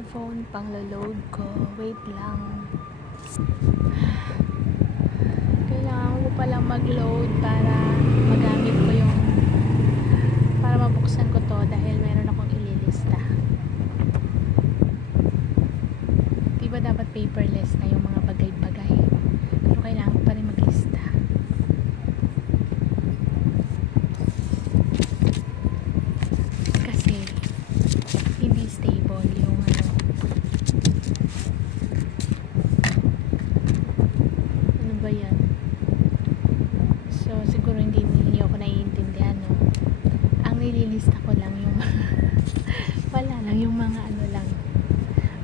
cellphone pang load ko. Wait lang. Kailangan ko palang mag-load para magamit ko yung para mabuksan ko to dahil meron akong ililista. Diba dapat paperless na yung mga bagay-bagay, pero kailangan ko pa rin maglista. Kasi hindi stable yung ano ba yan. So siguro hindi niyo ako naiintindihan, no? Ang nililista ko lang yung wala lang yung mga ano lang,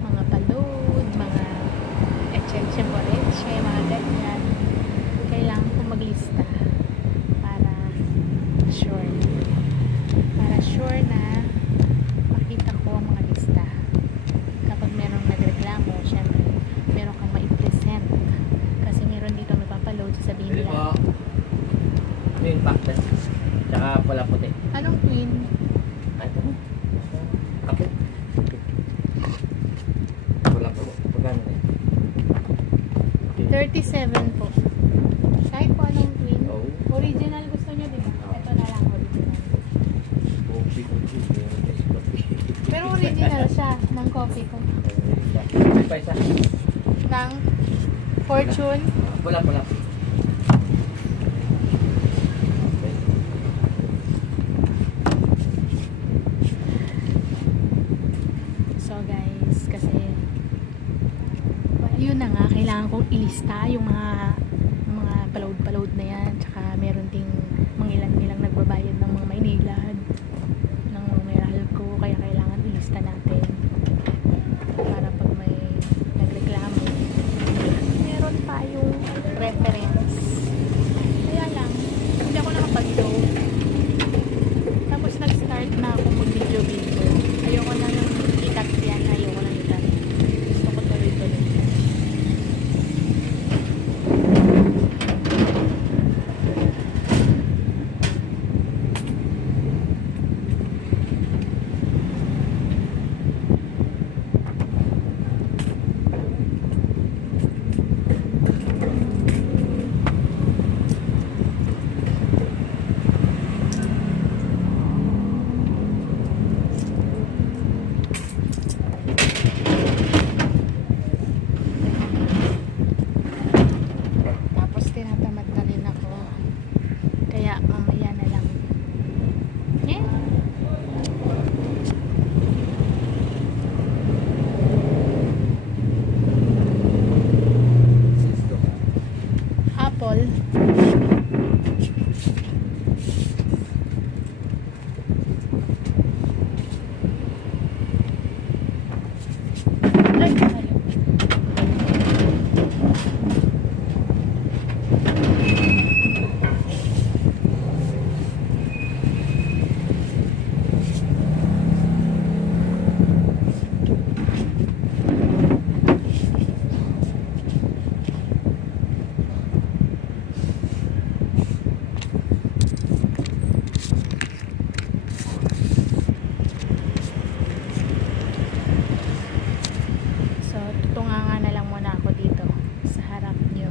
mga palod, mga etche boreche, mga ganyan. Kailangan ko maglista para sure na makita ko ang mga lista. Kapag merong nagreklamo, syempre meron kang ma-present kasi meron dito nagpapaload, sabihin nila Yung pakta. Tsaka pula puti. anong twin? Ito. Kapit. Pula po. Pagkano na 37 po. Kahit po anong twin. Oo. Original gusto nyo, diba? Ito na lang original. Pero original siya ng coffee ko. Pa isa. Ng Fortune. Pula. So guys, kasi yun na nga, kailangan kong ilista yung mga palod na yan. Tsaka meron ding mga ilang nagbabayad ng mga Maynilad ng mga Meralco, kaya kailangan ilista natin para pag may nagreklamo meron tayong reference. Kaya lang hindi ako nakapag-load, tapos nag-start na ako mag-video. Ayoko na nang ikat yan, ayoko na ikat, gusto ko tuloy-tuloy. Tapos tinatamad na rin ako, kaya mamaya na lang. Apple. Ay, ayaw. So, tutunganga na lang muna ako dito sa harap nyo.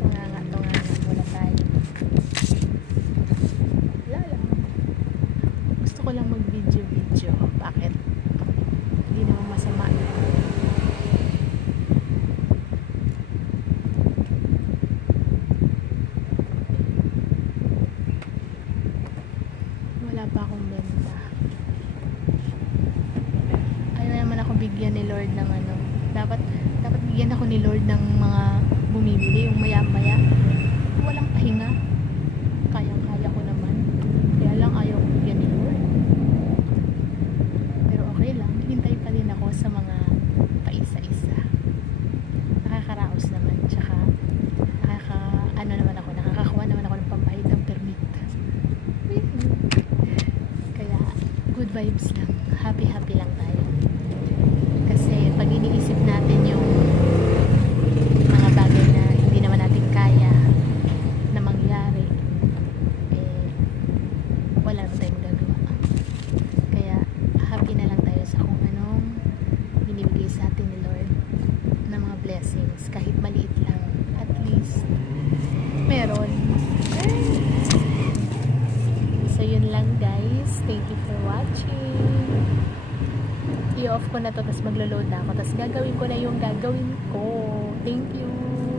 Tunganga muna tayo. Wala lang. Gusto ko lang mag-video. Bakit? Hindi naman masama. Wala pa akong benta. Ayaw naman ako bigyan ni Lord ng ano. Dapat bigyan ako ni Lord ng mga bumibili, yung maya-maya. Walang pahinga. Kayang-kaya ko naman. Kaya lang ayaw ko bigyan ni Lord. Pero okay lang. Hintay pa rin ako sa mga paisa-isa. Nakakaraos naman. Tsaka nakakakuha naman ako ng pambayad ng permit. Kaya good vibes lang. Happy lang tayo. Kasi pag iniisip natin yung mga bagay na hindi naman natin kaya na mangyari, blessings kahit maliit lang. At least meron. So yun lang guys. Thank you for watching. I-off ko na to, tapos maglo-load na ako, tapos gagawin ko na yung gagawin ko. Thank you.